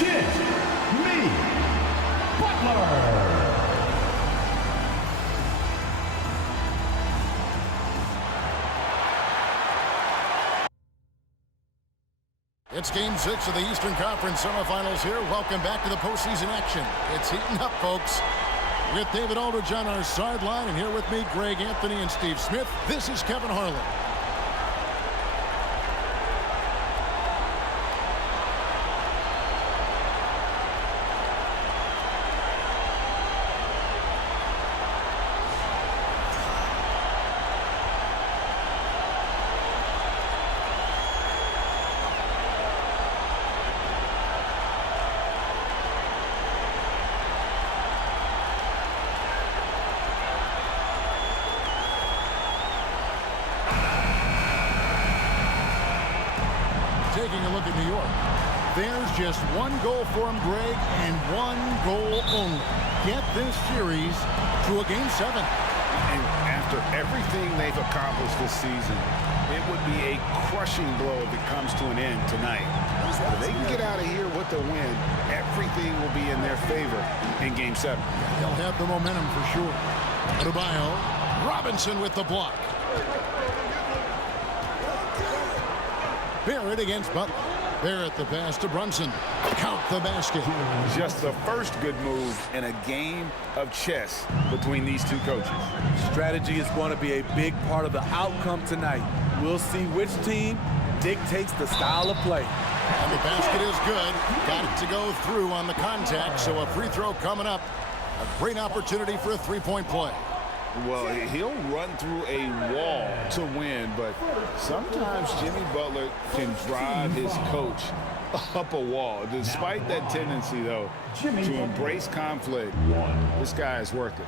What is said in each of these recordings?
Jimmy Butler. It's Game 6 of the Eastern Conference Semifinals here. Welcome back to the postseason action. It's heating up, folks. With David Aldridge on our sideline, and here with me, Greg Anthony and Steve Smith, this is Kevin Harlan. Taking a look at New York. There's just one goal for him, Greg, and one goal only. Get this series to a Game 7. And after everything they've accomplished this season, it would be a crushing blow if it comes to an end tonight. If they can get out of here with the win, everything will be in their favor in Game 7. They'll have the momentum for sure. Adebayo, Robinson with the block. Barrett against Butler. Barrett the pass to Brunson. Count the basket. Just the first good move in a game of chess between these two coaches. Strategy is going to be a big part of the outcome tonight. We'll see which team dictates the style of play. And the basket is good. Got it to go through on the contact, so a free throw coming up. A great opportunity for a three-point play. Well, he'll run through a wall to win, but sometimes Jimmy Butler can drive his coach up a wall. Despite that tendency, though, to embrace conflict, this guy is worth it.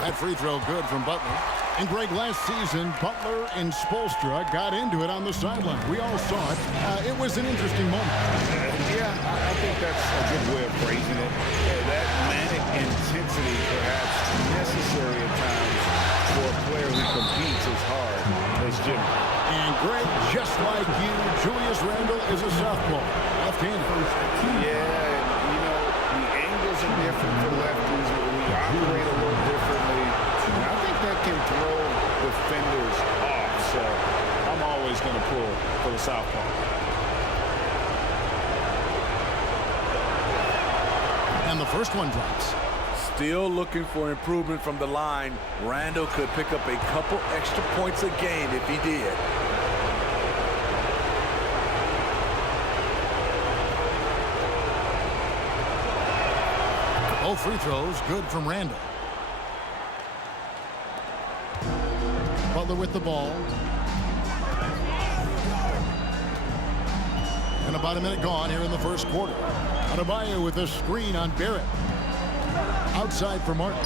That free throw good from Butler. And Greg, last season, Butler and Spoelstra got into it on the sideline. We all saw it. It was an interesting moment. Yeah, I think that's a good way of phrasing it. That manic intensity perhaps necessary at times for a player who competes as hard as Jimmy. And Greg, just like you, Julius Randle is a southpaw, left-handed. Yeah, and, you know, the angles are different for lefties, but we operate a little differently. And I think that can throw defenders off, so I'm always going to pull for the southpaw. And the first one drops. Still looking for improvement from the line. Randle could pick up a couple extra points a game if he did. Both free throws good from Randle. Butler with the ball. And about a minute gone here in the first quarter. Adebayo with a screen on Barrett. Outside for Martin.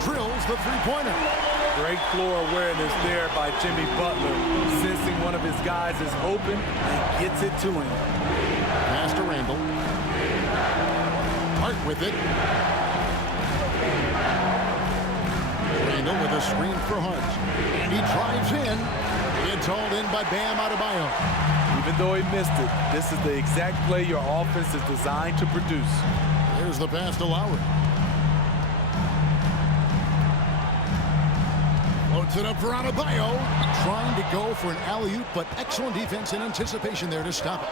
Drills the three-pointer. Great floor awareness there by Jimmy Butler, sensing one of his guys is open and gets it to him. Pass to Randle. Hart with it. Randle with a screen for Hart. And he drives in. It's hauled in by Bam Adebayo. Even though he missed it, this is the exact play your offense is designed to produce. Here's the pass to Lowry. Floats it up for Adebayo. Trying to go for an alley-oop, but excellent defense and anticipation there to stop it.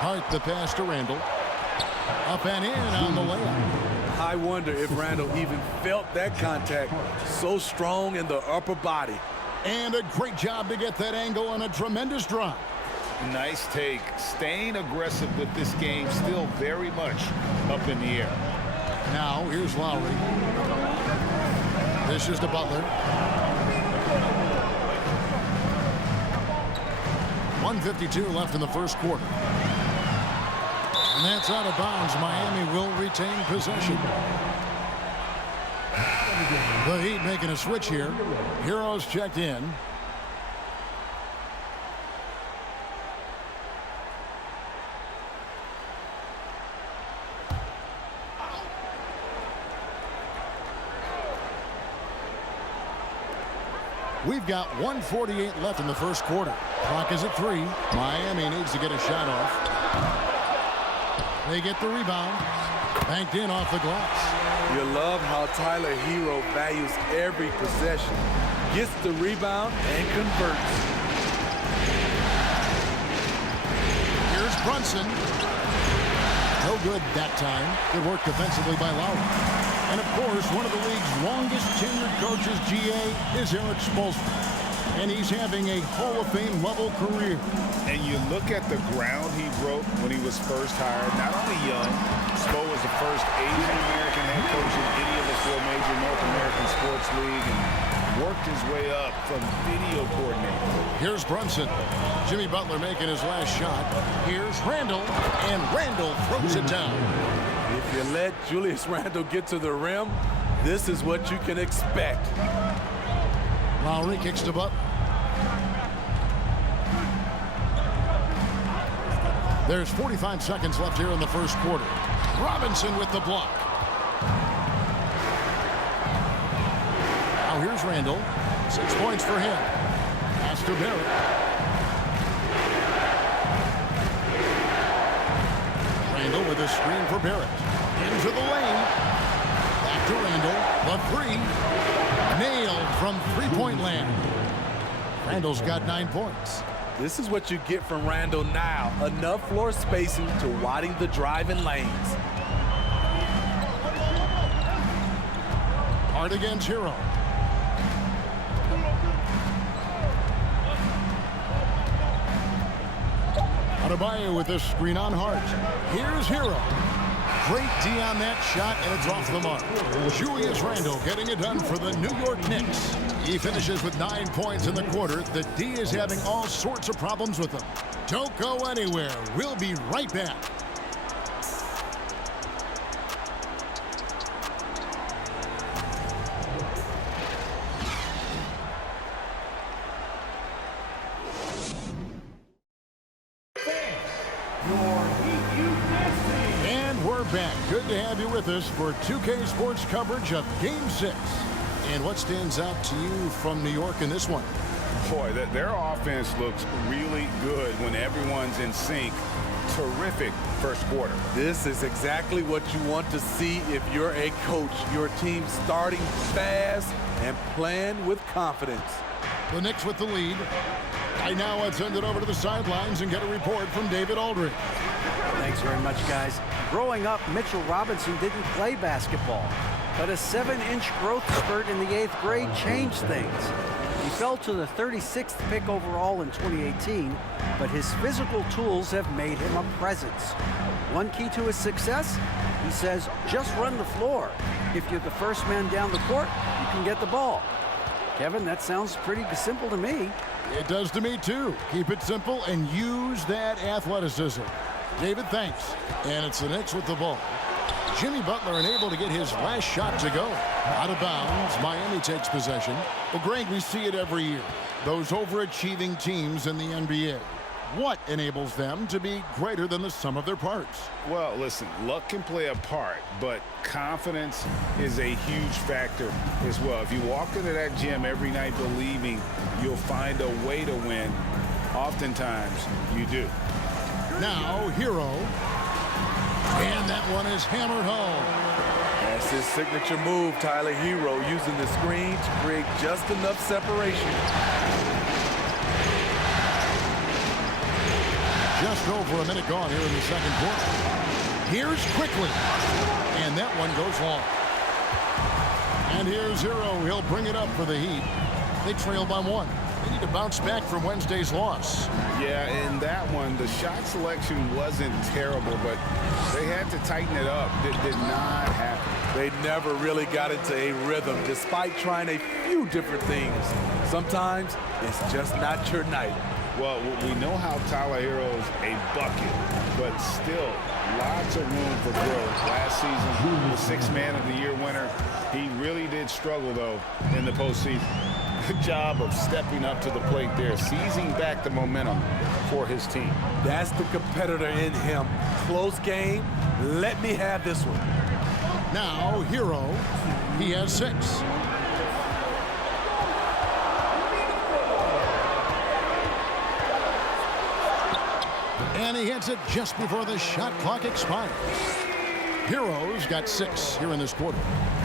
Hart the pass to Randle. Up and in on the layup. I wonder if Randle even felt that contact. So strong in the upper body. And a great job to get that angle on a tremendous drive. Nice take. Staying aggressive with this game, still very much up in the air. Now, here's Lowry. This is to Butler. 1:52 left in the first quarter. And that's out of bounds. Miami will retain possession. The Heat making a switch here. Heroes checked in. We've got 1:48 left in the first quarter. Clock is at 3. Miami needs to get a shot off. They get the rebound. Banked in off the glass. You love how Tyler Hero values every possession. Gets the rebound and converts. Here's Brunson. No good that time. Good work defensively by Lowry. And, of course, one of the league's longest tenured coaches, GA, is Eric Spoelstra. And he's having a Hall of Fame level career. And you look at the ground he broke when he was first hired. Not only young, Spo was the first Asian American head coach in any of the 4 major North American sports leagues, and worked his way up from video coordinator. Here's Brunson. Jimmy Butler making his last shot. Here's Randle, and Randle throws it down. If you let Julius Randle get to the rim, this is what you can expect. Lowry kicks to Butler. There's 45 seconds left here in the first quarter. Robinson with the block. Now here's Randle. 6 points for him. Pass to Barrett. Randle with a screen for Barrett. Into the lane. Back to Randle. The 3. Nailed from three-point land. Randle's got 9 points. This is what you get from Randle now. Enough floor spacing to widen the driving lanes. Hard against Hero. Adebayo with this screen on Hart. Here's Hero. Great D on that shot, and it's off the mark. Julius Randle getting it done for the New York Knicks. He finishes with 9 points in the quarter. The D is having all sorts of problems with him. Don't go anywhere. We'll be right back. And we're back. Good to have you with us for 2K Sports coverage of Game 6. And what stands out to you from New York in this one? Boy, their offense looks really good when everyone's in sync. Terrific first quarter. This is exactly what you want to see if you're a coach. Your team starting fast and playing with confidence. The Knicks with the lead. Right now, let's send it over to the sidelines and get a report from David Aldridge. Thanks very much, guys. Growing up, Mitchell Robinson didn't play basketball, but a 7-inch growth spurt in the 8th grade changed things. He fell to the 36th pick overall in 2018, but his physical tools have made him a presence. One key to his success, he says, just run the floor. If you're the first man down the court, you can get the ball. Kevin, that sounds pretty simple to me. It does to me, too. Keep it simple and use that athleticism. David, thanks. And it's the Knicks with the ball. Jimmy Butler unable to get his last shot to go. Out of bounds, Miami takes possession. Well, Greg, we see it every year. Those overachieving teams in the NBA. What enables them to be greater than the sum of their parts? Well, listen, luck can play a part, but confidence is a huge factor as well. If you walk into that gym every night believing you'll find a way to win, oftentimes you do. Now, Hero. And that one is hammered home. That's his signature move, Tyler Hero, using the screen to create just enough separation. Just over a minute gone here in the second quarter. Here's quickly. And that one goes long. And here's Hero. He'll bring it up for the Heat. They trail by 1. They need to bounce back from Wednesday's loss. Yeah, in that one, the shot selection wasn't terrible, but they had to tighten it up. It did not happen. They never really got into a rhythm, despite trying a few different things. Sometimes it's just not your night. Well, we know how Tyler Hero's a bucket, but still lots of room for growth. Last season, the 6th Man of the Year winner. He really did struggle, though, in the postseason. Good job of stepping up to the plate there, seizing back the momentum for his team. That's the competitor in him. Close game. Let me have this one. Now, Hero. He has 6. he hits it just before the shot clock expires. Hero's got 6 here in this quarter.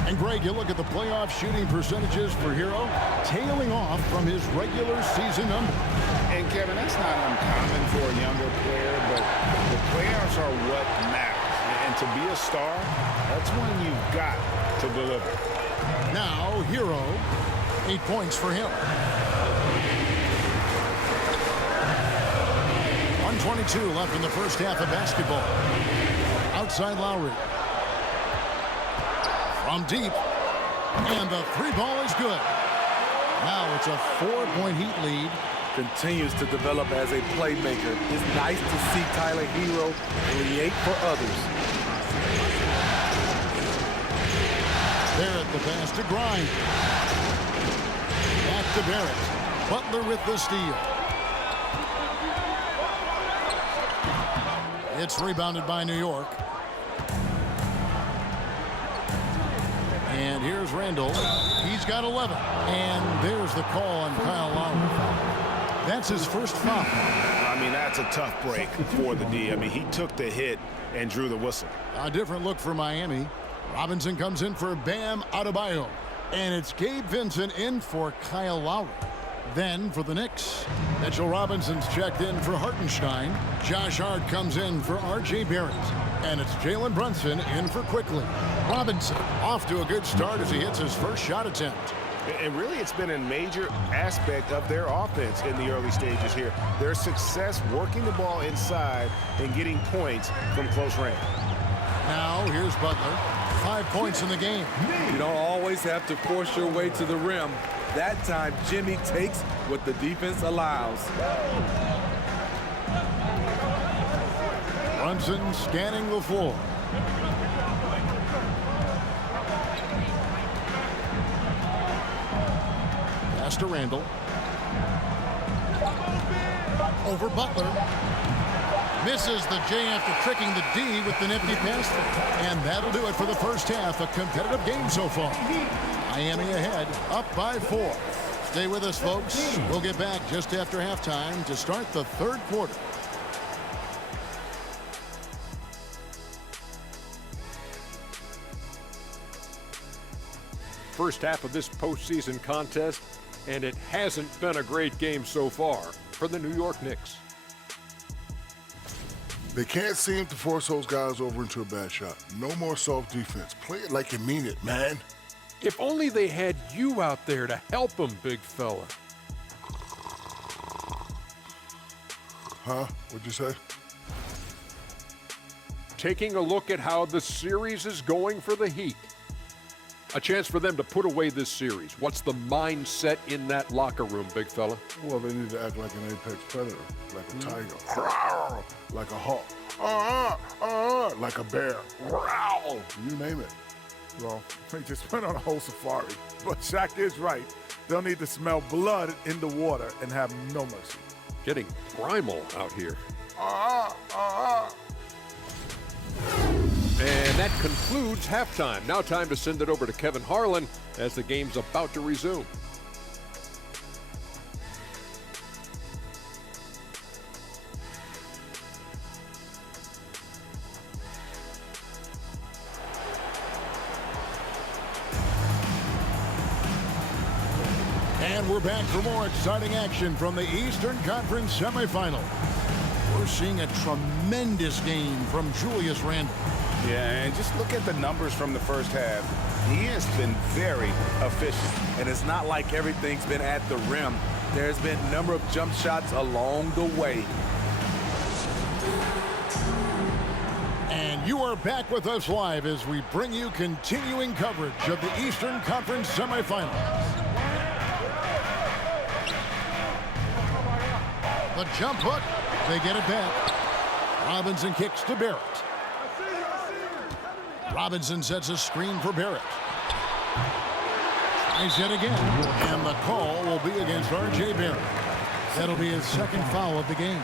And Greg, you look at the playoff shooting percentages for Hero, tailing off from his regular season number. And Kevin, that's not uncommon for a younger player, but the playoffs are what matters. And to be a star, that's when you've got to deliver. Now, Hero, 8 points for him. 1:22 left in the first half of basketball. Outside Lowry. From deep. And the 3 ball is good. Now it's a 4-point Heat lead. Continues to develop as a playmaker. It's nice to see Tyler Hero create for others. Barrett the pass to Grimes. Back to Barrett. Butler with the steal. It's rebounded by New York. And here's Randall. He's got 11. And there's the call on Kyle Lowry. That's his first foul. I mean, that's a tough break for the D. I mean, he took the hit and drew the whistle. A different look for Miami. Robinson comes in for Bam Adebayo. And it's Gabe Vincent in for Kyle Lowry. Then for the Knicks, Mitchell Robinson's checked in for Hartenstein. Josh Hart comes in for R.J. Barrett. And it's Jalen Brunson in for Quickly. Robinson off to a good start as he hits his first shot attempt. And really, it's been a major aspect of their offense in the early stages here. Their success working the ball inside and getting points from close range. Now here's Butler. 5 points in the game. You don't always have to force your way to the rim. That time, Jimmy takes what the defense allows. Brunson scanning the floor. Pass to Randall. Over Butler. Misses the J after tricking the D with the nifty pass. And that'll do it for the first half. A competitive game so far. Miami ahead, up by 4. Stay with us, folks. We'll get back just after halftime to start the third quarter. First half of this postseason contest, and it hasn't been a great game so far for the New York Knicks. They can't seem to force those guys over into a bad shot. No more soft defense. Play it like you mean it, man. If only they had you out there to help them, big fella. Huh? What'd you say? Taking a look at how the series is going for the Heat. A chance for them to put away this series. What's the mindset in that locker room, big fella? Well, they need to act like an apex predator, like a tiger, like a hawk, like a bear, you name it. Well, they just went on a whole safari. But Shaq is right. They'll need to smell blood in the water and have no mercy. Getting primal out here. And that concludes halftime. Now time to send it over to Kevin Harlan as the game's about to resume. And we're back for more exciting action from the Eastern Conference Semifinal. We're seeing a tremendous game from Julius Randle. Yeah, and just look at the numbers from the first half. He has been very efficient. And it's not like everything's been at the rim. There's been a number of jump shots along the way. And you are back with us live as we bring you continuing coverage of the Eastern Conference Semifinals. The jump hook, they get it back. Robinson kicks to Barrett. Robinson sets a screen for Barrett. Tries it again, and the call will be against R.J. Barrett. That'll be his second foul of the game.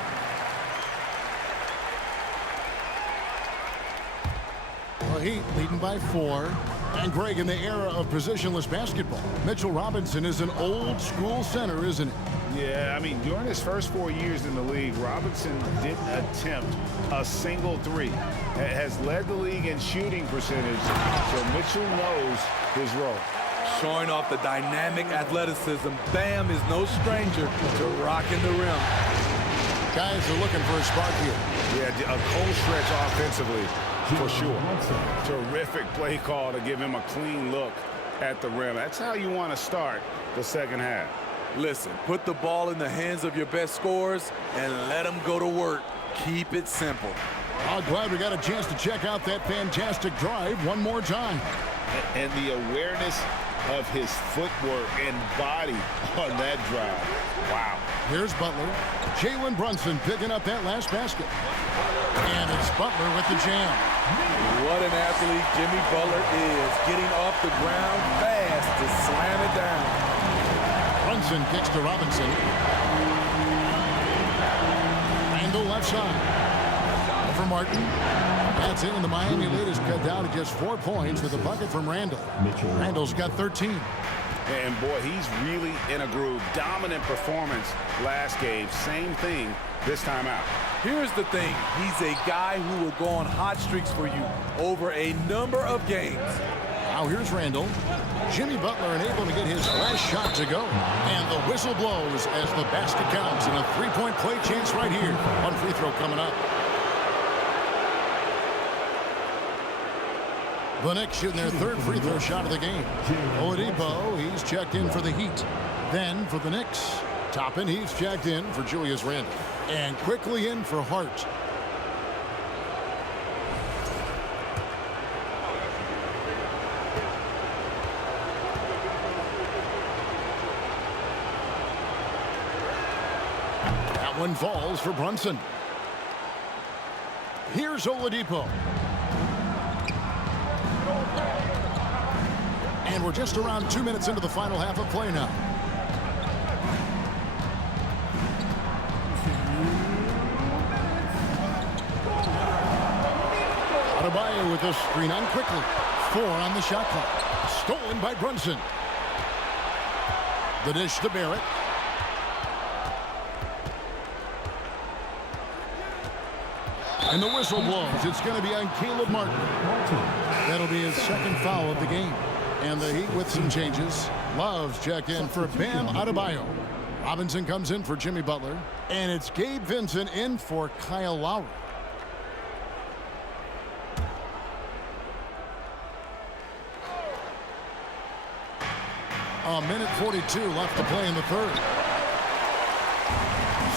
The Heat leading by 4. And Greg, in the era of positionless basketball, Mitchell Robinson is an old school center, isn't it? Yeah, I mean, during his first 4 years in the league, Robinson didn't attempt a single three. Has led the league in shooting percentage, so Mitchell knows his role. Showing off the dynamic athleticism, Bam is no stranger to rocking the rim. Guys are looking for a spark here. Yeah, a cold stretch offensively, for sure. Terrific play call to give him a clean look at the rim. That's how you want to start the second half. Listen, put the ball in the hands of your best scorers and let them go to work. Keep it simple. I'm glad we got a chance to check out that fantastic drive one more time. And the awareness of his footwork and body on that drive. Wow. Here's Butler. Jalen Brunson picking up that last basket. And it's Butler with the jam. What an athlete Jimmy Butler is, getting off the ground fast to slam it down. Brunson kicks to Robinson. Randall left side. Over Martin. That's it, and the Miami lead is cut down to just 4 points with a bucket from Randall. Randall's got 13. And boy, he's really in a groove. Dominant performance last game. Same thing this time out. Here's the thing. He's a guy who will go on hot streaks for you over a number of games. Now here's Randall. Jimmy Butler unable to get his last shot to go. And the whistle blows as the basket counts. And a three-point play chance right here. One free throw coming up. The Knicks shooting their third free throw shot of the game. Oladipo, he's checked in for the Heat. Then for the Knicks, Toppin, he's checked in for Julius Randle. And quickly in for Hart. That one falls for Brunson. Here's Oladipo. And we're just around 2 minutes into the final half of play now. Adebayo with the screen on quickly. 4 on the shot clock. Stolen by Brunson. The dish to Barrett. And the whistle blows. It's going to be on Caleb Martin. That'll be his second foul of the game. And the Heat with some changes. Love's checked in for Bam Adebayo. Robinson comes in for Jimmy Butler. And it's Gabe Vincent in for Kyle Lowry. A minute 42 left to play in the third.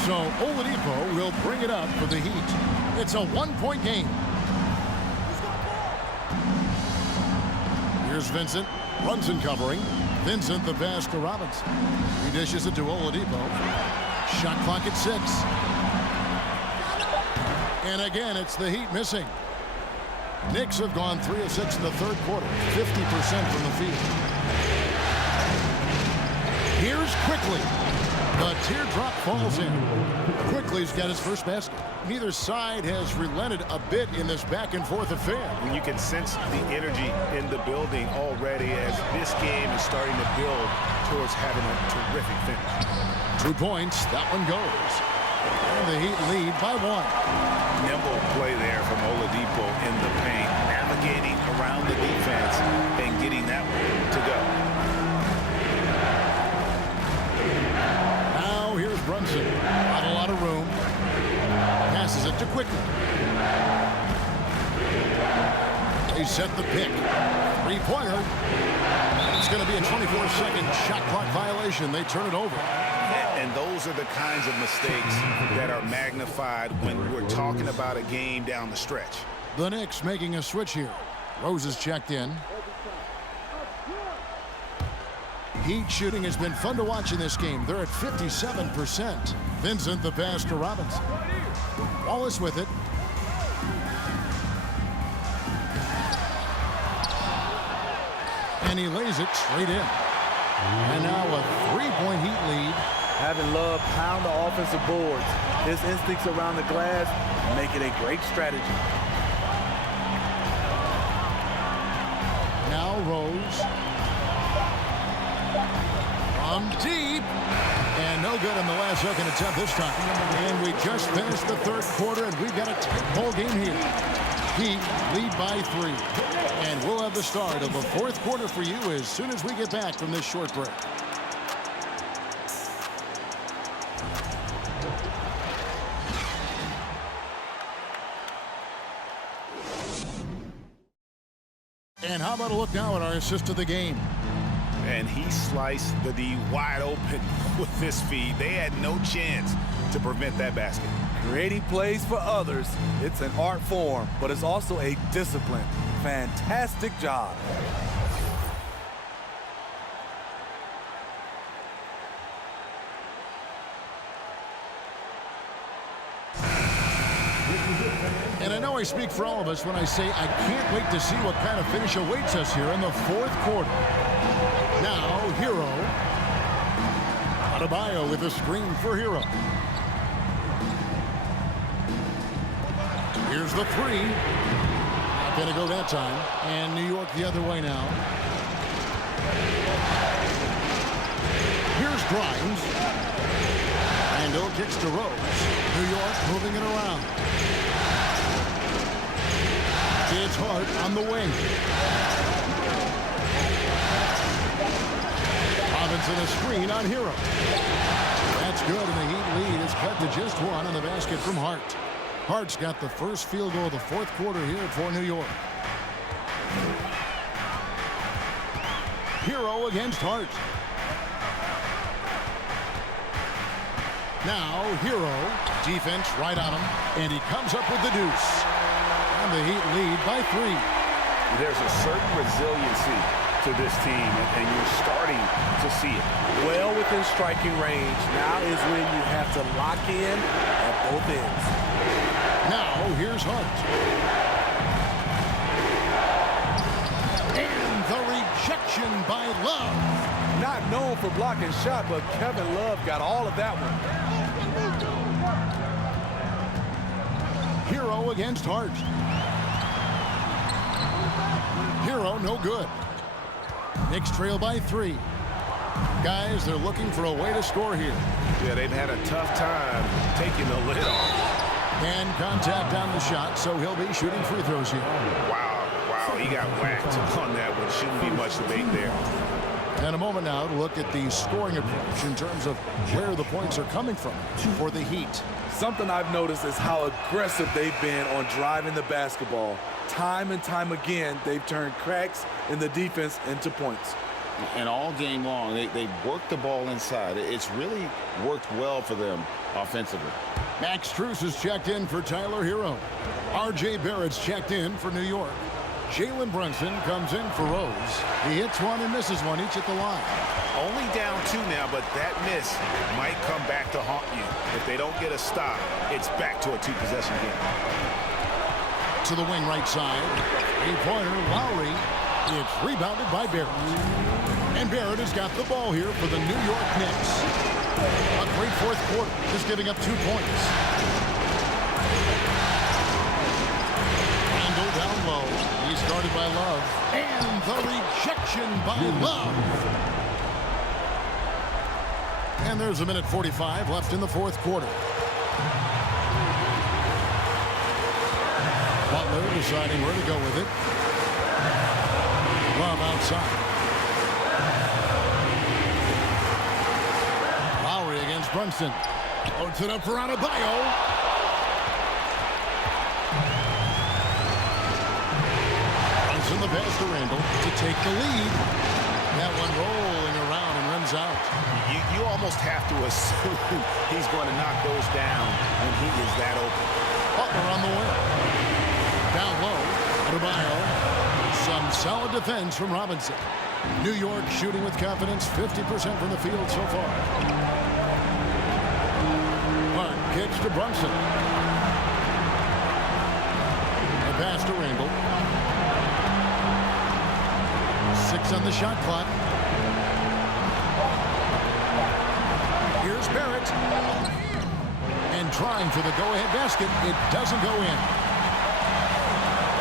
So Oladipo will bring it up for the Heat. It's a one-point game. Here's Vincent. Brunson covering. Vincent the pass to Robinson. He dishes it to Oladipo. Shot clock at 6. And again, it's the Heat missing. Knicks have gone 3 of 6 in the third quarter. 50% from the field. Here's Quickly. The teardrop falls in. Quickly's got his first basket. Neither side has relented a bit in this back-and-forth affair. And you can sense the energy in the building already as this game is starting to build towards having a terrific finish. 2 points. That one goes. And the Heat lead by 1. Nimble play there from Oladipo in the paint, navigating around the defense and getting that one to go. Now here's Brunson. Not a lot of room. Passes it to Quickly. They set the pick. Three-pointer. It's going to be a 24-second shot clock violation. They turn it over. And those are the kinds of mistakes that are magnified when we're talking about a game down the stretch. The Knicks making a switch here. Rose is checked in. Heat shooting has been fun to watch in this game. They're at 57%. Vincent the pass to Robinson. Wallace with it. And he lays it straight in. And now a 3-point Heat lead. Having Love pound the offensive boards. His instincts around the glass make it a great strategy. Now Rose. From deep. And no good in the last second attempt this time. And we just finished the third quarter, and we've got a tight ball game here. Heat lead by 3. And we'll have the start of the fourth quarter for you as soon as we get back from this short break. And how about a look now at our assist of the game? And he sliced the D wide open with this feed. They had no chance to prevent that basket. Creating plays for others, it's an art form, but it's also a discipline. Fantastic job. And I know I speak for all of us when I say I can't wait to see what kind of finish awaits us here in the fourth quarter. Now, Hero. Adebayo with a screen for Hero. Here's the 3. Not going to go that time. And New York the other way now. Here's Grimes. Randall kicks to Rose. New York moving it around. It's Hart on the wing. Robinson a screen on Hero. That's good, and the Heat lead is cut to just 1 on the basket from Hart. Hart's got the first field goal of the fourth quarter here for New York. Hero against Hart. Now Hero. Defense right on him, and he comes up with the deuce. And the Heat lead by 3. There's a certain resiliency to this team, and you're starting to see it. Well within striking range. Now is when you have to lock in at both ends. Now here's Hart. And the rejection by Love. Not known for blocking shot, but Kevin Love got all of that one. Hero against Hart. Hero no good. Knicks trail by 3. Guys, they're looking for a way to score here. Yeah, they've had a tough time taking the lid off. And contact on the shot, so he'll be shooting free throws here. Wow, he got whacked on that one. Shouldn't be much debate there. And a moment now to look at the scoring approach in terms of where the points are coming from for the Heat. Something I've noticed is how aggressive they've been on driving the basketball. Time and time again, they've turned cracks in the defense into points. And all game long, they worked the ball inside. It's really worked well for them offensively. Max Strus is checked in for Tyler Hero. R.J. Barrett's checked in for New York. Jalen Brunson comes in for Rose. He hits one and misses one each at the line. Only down 2 now, but that miss might come back to haunt you. If they don't get a stop, it's back to a 2-possession game. To the wing right side. 3-pointer, Lowry. It's rebounded by Barrett. And Barrett has got the ball here for the New York Knicks. A great fourth quarter, just giving up 2 points. Randall down low. He's guarded by Love. And the rejection by Love. And there's a minute 45 left in the fourth quarter. Butler deciding where to go with it. Love outside. Lowry against Brunson. Loads it up for Adebayo. Brunson the pass to Randall to take the lead. That one rolling around and runs out. You almost have to assume he's going to knock those down when he is that open. Butler on the wing. Down low. Adebayo. Some solid defense from Robinson. New York shooting with confidence, 50% from the field so far. Hart kicks to Brunson. A pass to Randall. 6 on the shot clock. Here's Barrett. And trying for the go-ahead basket. It doesn't go in.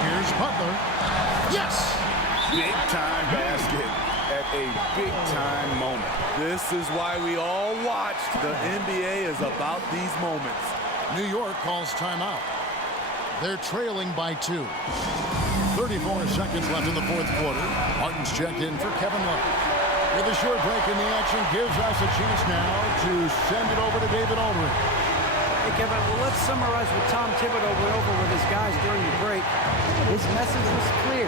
Here's Butler. Yes! big-time basket at a big-time moment. This is why we all watch. The NBA is about these moments. New York calls timeout. They're trailing by 2. 34 seconds left in the fourth quarter. Martin's checked in for Kevin Love. With a short break in the action, gives us a chance now to send it over to David Aldridge. Hey, Kevin, well, let's summarize what Tom Thibodeau went over with his guys during the break. His message was clear.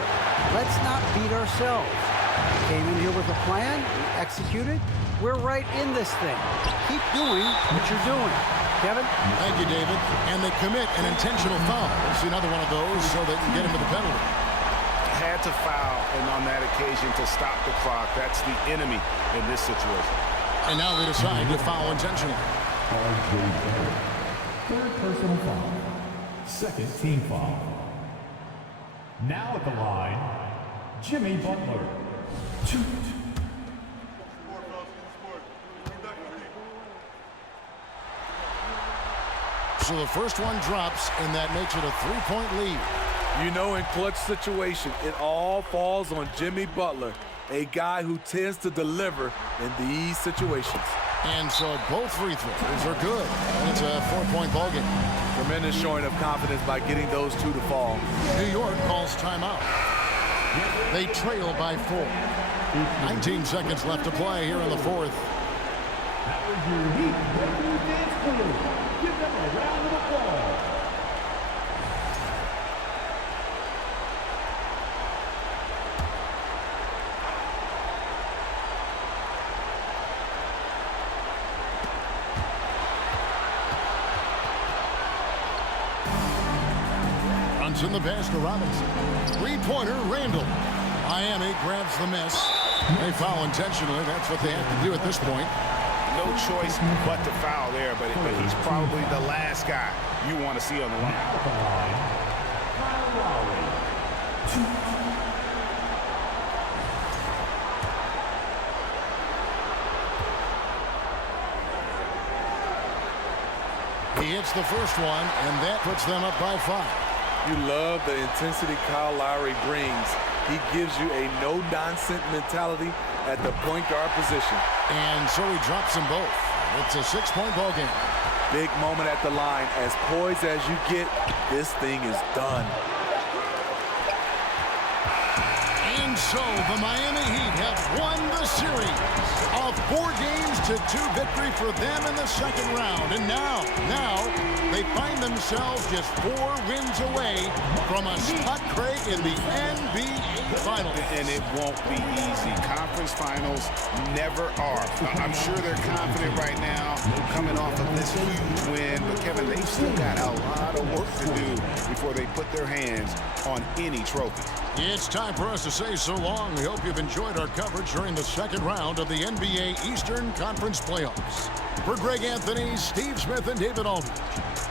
Let's not beat ourselves. We came in here with a plan. We executed. We're right in this thing. Keep doing what you're doing. Kevin? Thank you, David. And they commit an intentional foul. We'll see another one of those so they can get into the penalty. Had to foul, and on that occasion to stop the clock. That's the enemy in this situation. And now they decide to foul intentionally. Third personal foul. Second team foul. Now at the line, Jimmy Butler. So the first one drops, and that makes it a 3-point lead. You know, in clutch situation, it all falls on Jimmy Butler, a guy who tends to deliver in these situations. And so both free throws are good. And it's a 4-point ball game. Tremendous showing of confidence by getting those two to fall. New York calls timeout. They trail by 4. 19 seconds left to play here in the fourth. That was your Heat breakthrough dance crew. Give them a round of applause. Runs in the pass to Robinson. Three-pointer, Randall. Miami grabs the miss. They foul intentionally. That's what they have to do at this point. No choice but to foul there, but he's probably the last guy you want to see on the line. At the line, Kyle Lowry. He hits the first one, and that puts them up by 5. You love the intensity Kyle Lowry brings. He gives you a no-nonsense mentality at the point guard position. And so he drops them both. It's a 6-point ball game. Big moment at the line. As poised as you get, this thing is done. And so the Miami Heat have won the series. A 4-2 victory for them in the second round. And now they find themselves just 4 wins away from a spot, Craig, in the NBA Finals. And it won't be easy. Conference finals never are. I'm sure they're confident right now coming off of this huge win. But, Kevin, they've still got a lot of work to do before they put their hands on any trophy. It's time for us to say so long. We hope you've enjoyed our coverage during the second round of the NBA Eastern Conference Playoffs. For Greg Anthony, Steve Smith, and David Aldridge,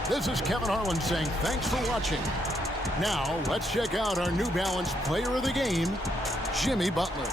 this is Kevin Harlan saying thanks for watching. Now, let's check out our New Balance Player of the Game, Jimmy Butler.